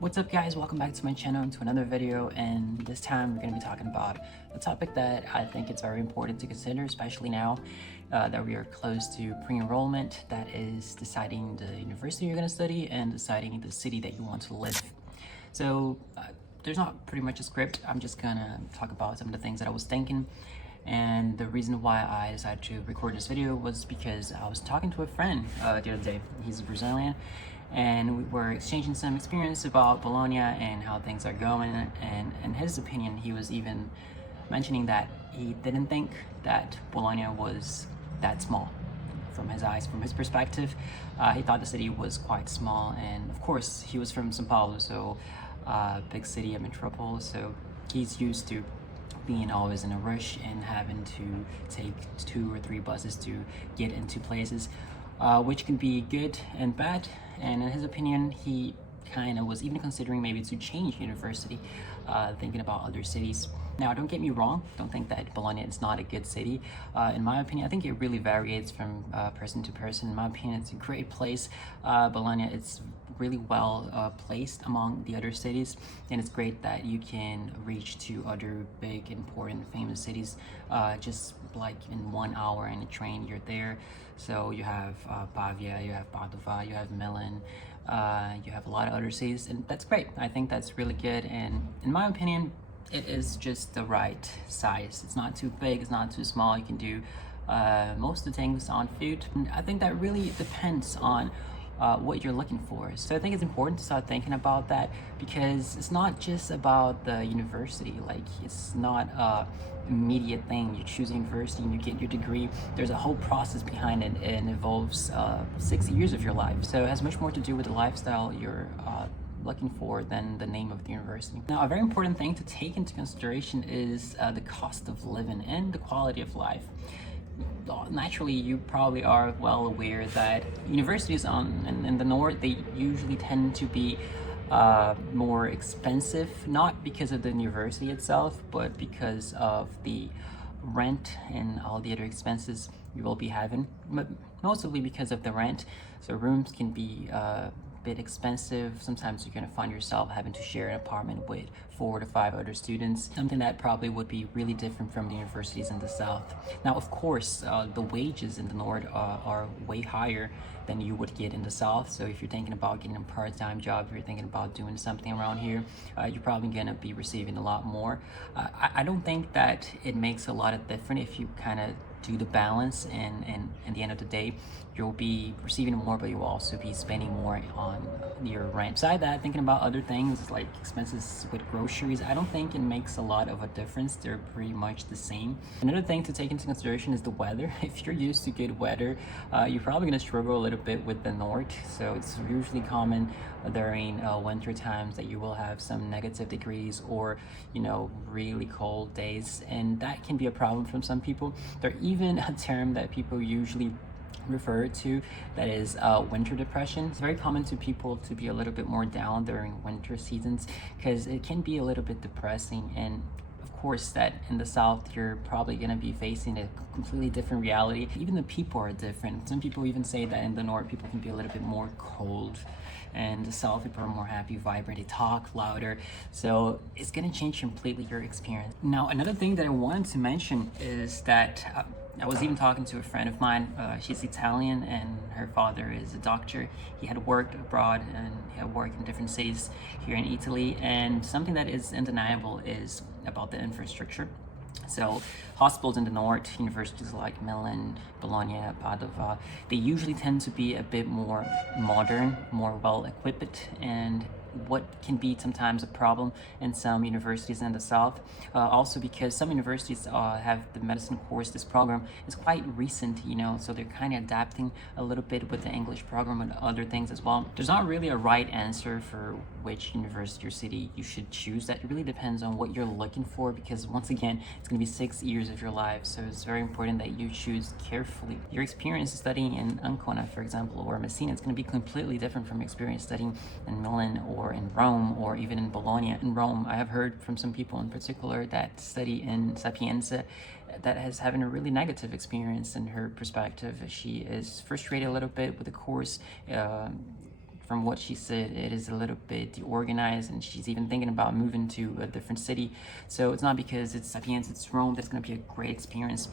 What's up guys, welcome back to my channel and to another video, and this time we're going to be talking about a topic that I think it's very important to consider, especially now that we are close to pre-enrollment. That is deciding the university you're going to study and deciding the city that you want to live. So there's not pretty much a script. I'm just gonna talk about some of the things that I was thinking, and the reason why I decided to record this video was because I was talking to a friend the other day. He's Brazilian, and we were exchanging some experience about Bologna and how things are going, and in his opinion he was even mentioning that he didn't think that Bologna was that small. From his eyes, from his perspective, he thought the city was quite small, and of course he was from São Paulo, so big city, a metropolis, so he's used to being always in a rush and having to take 2 or 3 buses to get into places, which can be good and bad. And in his opinion, he kind of was even considering maybe to change university, thinking about other cities. Now, don't get me wrong, don't think that Bologna is not a good city. In my opinion, I think it really varies from person to person. In my opinion, it's a great place. Bologna, it's really well placed among the other cities, and it's great that you can reach to other big, important, famous cities just like in 1 hour in a train, you're there. So you have Pavia, you have Padova, you have Milan, you have a lot of other cities, and that's great. I think that's really good, and in my opinion, it is just the right size. It's not too big, it's not too small. You can do most of the things on foot. And I think that really depends on what you're looking for. So I think it's important to start thinking about that, because it's not just about the university. Like, it's not a immediate thing. You choose a university and you get your degree. There's a whole process behind it, and it involves 6 years of your life. So it has much more to do with the lifestyle you're looking for than the name of the university. Now, a very important thing to take into consideration is the cost of living and the quality of life. Naturally, you probably are well aware that universities in the north, they usually tend to be more expensive, not because of the university itself, but because of the rent and all the other expenses you will be having, but mostly because of the rent. So rooms can be bit expensive. Sometimes you're going to find yourself having to share an apartment with 4 to 5 other students, something that probably would be really different from the universities in the south. Now, of course, the wages in the north are way higher than you would get in the south. So if you're thinking about getting a part-time job, if you're thinking about doing something around here, you're probably going to be receiving a lot more. I don't think that it makes a lot of difference if you kind of do the balance, and at the end of the day you'll be receiving more, but you'll also be spending more on your rent. Besides that, thinking about other things like expenses with groceries, I don't think it makes a lot of a difference. They're pretty much the same. Another thing to take into consideration is the weather. If you're used to good weather, you're probably going to struggle a little bit with the north. So it's usually common during winter times that you will have some negative degrees, or really cold days, and that can be a problem for some people. There even a term that people usually refer to, that is winter depression. It's very common to people to be a little bit more down during winter seasons, because it can be a little bit depressing. And of course, that in the south you're probably going to be facing a completely different reality. Even the people are different. Some people even say that in the north people can be a little bit more cold, and the south people are more happy, vibrant, they talk louder. So it's going to change completely your experience. Now, another thing that I wanted to mention is that I was even talking to a friend of mine. She's Italian, and her father is a doctor. He had worked abroad, and he had worked in different cities here in Italy, and something that is undeniable is about the infrastructure. So hospitals in the north, universities like Milan, Bologna, Padova, they usually tend to be a bit more modern, more well equipped, and what can be sometimes a problem in some universities in the south. Also because some universities have the medicine course. This program is quite recent, so they're kind of adapting a little bit with the English program and other things as well. There's not really a right answer for which university or city you should choose. That really depends on what you're looking for, because once again, it's going to be 6 years of your life, so it's very important that you choose carefully. Your experience studying in Ancona, for example, or Messina, it's going to be completely different from experience studying in Milan or in Rome, or even in Bologna. In Rome, I have heard from some people in particular that study in Sapienza that is having a really negative experience. In her perspective, she is frustrated a little bit with the course from what she said, it is a little bit deorganized, and she's even thinking about moving to a different city. So it's not because it's Sapiens, it's Rome, that's going to be a great experience.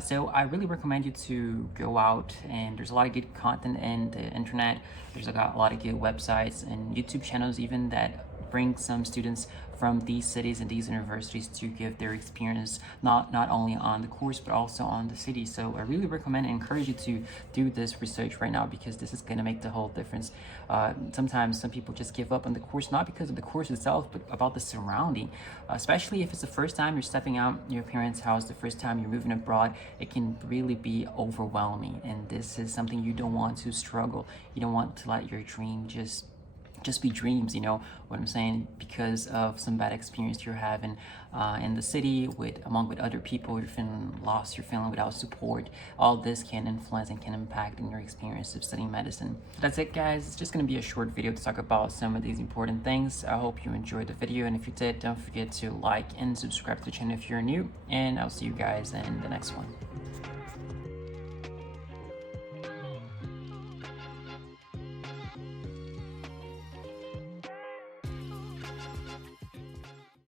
So I really recommend you to go out, and there's a lot of good content in the internet. There's a lot of good websites and YouTube channels even that bring some students from these cities and these universities to give their experience not only on the course but also on the city. So I really recommend and encourage you to do this research right now, because this is going to make the whole difference. Sometimes some people just give up on the course, not because of the course itself but about the surrounding, especially if it's the first time you're stepping out your parents' house, the first time you're moving abroad. It can really be overwhelming, and this is something you don't want to struggle. You don't want to let your dream just be dreams, you know what I'm saying, because of some bad experience you're having in the city with other people. You're feeling lost, you're feeling without support. All this can influence and can impact in your experience of studying medicine. That's it, guys. It's just going to be a short video to talk about some of these important things. I hope you enjoyed the video, and if you did, don't forget to like and subscribe to the channel if you're new, and I'll see you guys in the next one.